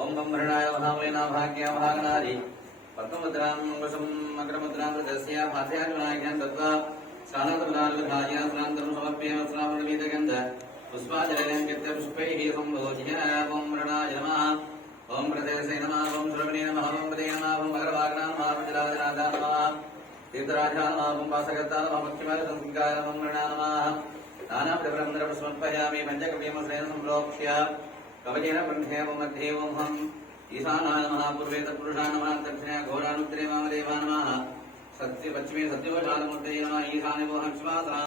ओम बम भरणाय महावलिना भाग्या भागनारी पद्ममुद्रां वशं मकरमुद्रां प्रदस्य भास्याज्ञान दत्वा स्नानतुलालभाया स्नानतुलं समर्प्य स्नानविदगन्ध पुष्पाजलेन कीर्त्य पुष्पैः संबोध्य ओम भरणाय नमः ओम प्रदेशे नमः ओम श्रवणे नमः ओम पदे नमः ओम मकरवाग्नां नमः ओम जलाजनादा नमः तीर्थराजा नमः ओम वासगता नमः मुख्यमाय संस्कार ओम भरणाय नमः नानाप्रब्रह्मण समर्पयामि पंचकव्यमस्रेण संप्रोक्ष्य कवचेन ब्रह्मेव मध्ये ओम ईशानाय नमः पूर्वे तत्पुरुषाय नमः दक्षिणे घोरानुत्तरे वामदेवाय नमः सत्य पश्चिमे सत्यवशालमूर्तये नमः ईशाने वो हंसवासना